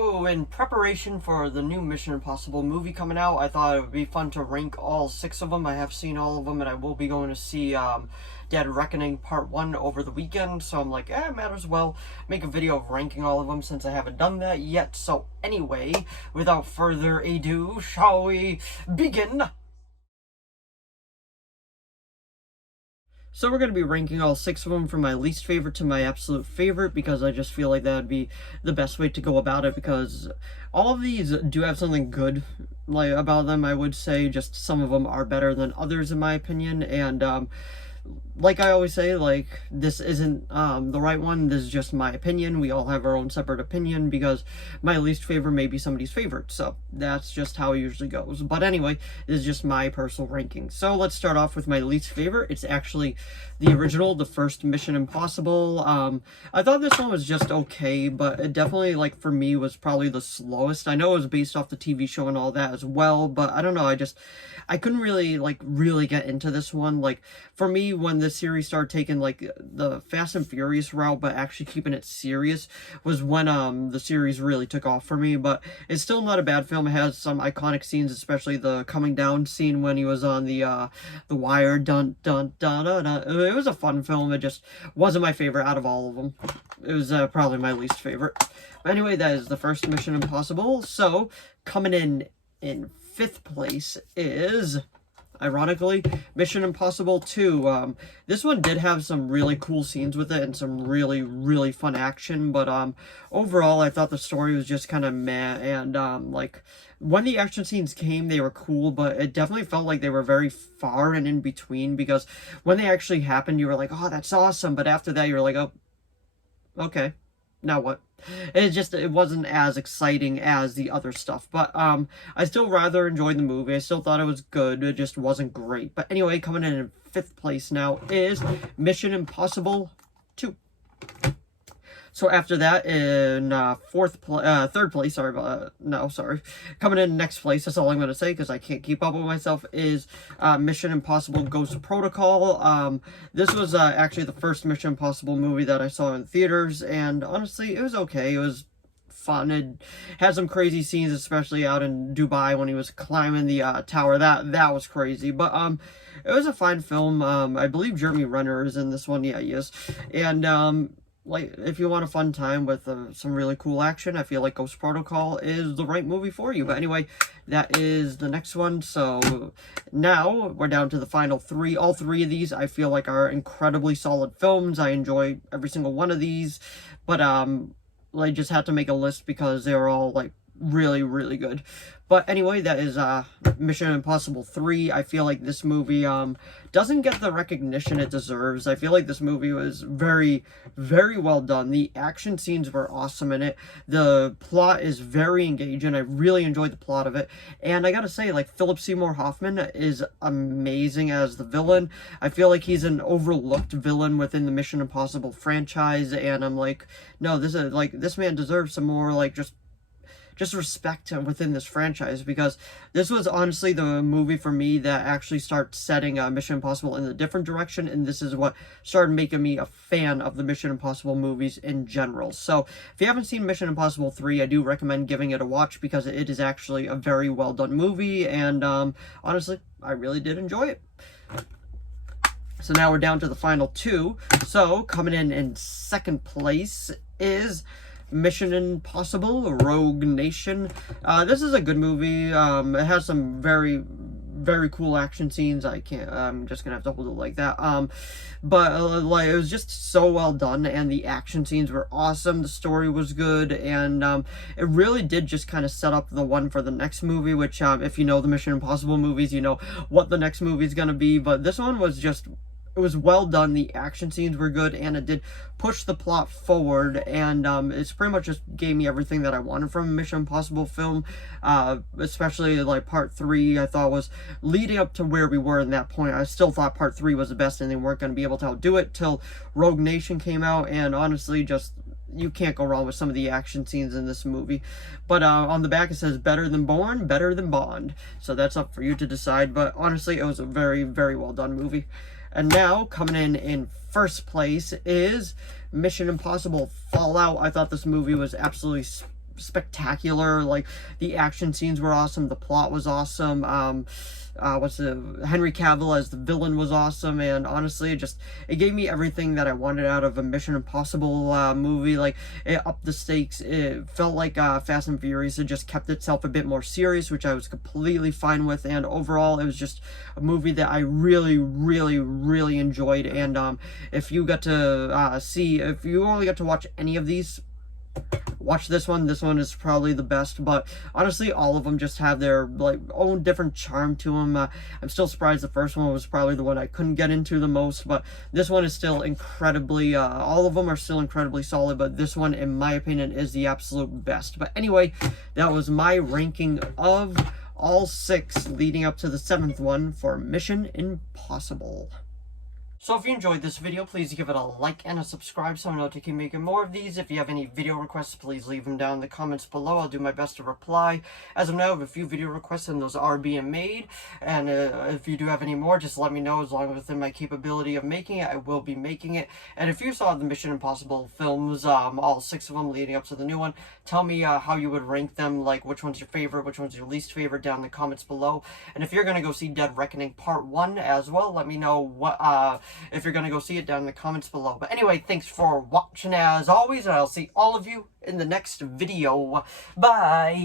So, in preparation for the new Mission Impossible movie coming out, I thought it would be fun to rank all 6 of them. I have seen all of them, and I will be going to see Dead Reckoning Part 1 over the weekend, so I'm like, might as well make a video of ranking all of them since I haven't done that yet. So anyway, without further ado, shall we begin? So we're going to be ranking all 6 of them from my least favorite to my absolute favorite, because I just feel like that would be the best way to go about it, because all of these do have something good about them, I would say. Just some of them are better than others in my opinion, and like I always say, this isn't the right one. This is just my opinion. We all have our own separate opinion, because my least favorite may be somebody's favorite. So that's just how it usually goes. But anyway, this is just my personal ranking. So let's start off with my least favorite. It's actually the original, the first Mission Impossible. I thought this one was just okay, but it definitely, for me, was probably the slowest. I know it was based off the TV show and all that as well, but I don't know. I couldn't really, really get into this one. For me, when the series started taking, the Fast and Furious route, but actually keeping it serious, was when, the series really took off for me. But it's still not a bad film. It has some iconic scenes, especially the coming down scene when he was on the wire. Dun, dun, dun, dun, dun. It was a fun film. It just wasn't my favorite out of all of them. It was, probably my least favorite. But anyway, that is the first Mission Impossible. So, coming in 5th place is, ironically, Mission Impossible 2. This one did have some really cool scenes with it and some really, really fun action, but overall, I thought the story was just kind of meh, and when the action scenes came, they were cool, but it definitely felt like they were very far and in between, because when they actually happened, you were like, oh, that's awesome, but after that, you were like, oh, okay, now what? It wasn't as exciting as the other stuff, but I still rather enjoyed the movie. I still thought it was good. It just wasn't great. But anyway, coming in 5th place now is Mission Impossible 2. So after that, in 3rd place, coming in next place, that's all I'm going to say, because I can't keep up with myself, is Mission Impossible Ghost Protocol. This was actually the first Mission Impossible movie that I saw in theaters, and honestly, it was okay. It was fun. It had some crazy scenes, especially out in Dubai when he was climbing the tower. That was crazy, but it was a fine film. I believe Jeremy Renner is in this one. Yeah, he is. And if you want a fun time with some really cool action, I feel like Ghost Protocol is the right movie for you. But anyway, that is the next one. So now we're down to the final 3. All 3 of these I feel like are incredibly solid films. I enjoy every single one of these, but I just had to make a list because they were all really, really good. But anyway, that is Mission Impossible 3. I feel like this movie doesn't get the recognition it deserves. I feel like this movie was very, very well done. The action scenes were awesome in it. The plot is very engaging. I really enjoyed the plot of it. And I gotta say, Philip Seymour Hoffman is amazing as the villain. I feel like he's an overlooked villain within the Mission Impossible franchise, and I'm like, no, this man deserves some more just respect within this franchise, because this was honestly the movie for me that actually started setting Mission Impossible in a different direction, and this is what started making me a fan of the Mission Impossible movies in general. So if you haven't seen Mission Impossible 3, I do recommend giving it a watch, because it is actually a very well done movie, and honestly, I really did enjoy it. So now we're down to the final 2. So coming in 2nd place is Mission Impossible Rogue Nation. This is a good movie. It has some very, very cool action scenes. I'm just gonna have to hold it like that. But it was just so well done, and the action scenes were awesome. The story was good, and it really did just kind of set up the one for the next movie, which if you know the Mission Impossible movies, you know what the next movie is gonna be. But this one was just, it was well done. The action scenes were good, and it did push the plot forward, and it's pretty much just gave me everything that I wanted from a Mission Impossible film, especially part 3 I thought was leading up to where we were in that point. I still thought part 3 was the best, and they weren't going to be able to outdo it till Rogue Nation came out, and honestly, just you can't go wrong with some of the action scenes in this movie. But on the back it says better than Bourne, better than Bond, so that's up for you to decide. But honestly, it was a very, very well done movie. And now, coming in 1st place is Mission Impossible Fallout. I thought this movie was absolutely spectacular. Like, the action scenes were awesome, the plot was awesome. Henry Cavill as the villain was awesome, and honestly, it gave me everything that I wanted out of a Mission Impossible movie. Like, it upped the stakes. It felt like Fast and Furious had just kept itself a bit more serious, which I was completely fine with. And overall, it was just a movie that I really, really, really enjoyed. And if you got to if you only got to watch any of these, watch this one. This one is probably the best, but honestly, all of them just have their like own different charm to them. I'm still surprised the first one was probably the one I couldn't get into the most, but this one is still incredibly, all of them are still incredibly solid, but this one, in my opinion, is the absolute best. But anyway, that was my ranking of all 6 leading up to the 7th one for Mission Impossible. So if you enjoyed this video, please give it a like and a subscribe so I know to keep making more of these. If you have any video requests, please leave them down in the comments below. I'll do my best to reply. As of now, I have a few video requests and those are being made. And if you do have any more, just let me know. As long as within my capability of making it, I will be making it. And if you saw the Mission Impossible films, all 6 of them leading up to the new one, tell me how you would rank them, like which one's your favorite, which one's your least favorite down in the comments below. And if you're going to go see Dead Reckoning Part 1 as well, let me know what if you're going to go see it down in the comments below. But anyway, thanks for watching as always, and I'll see all of you in the next video. Bye!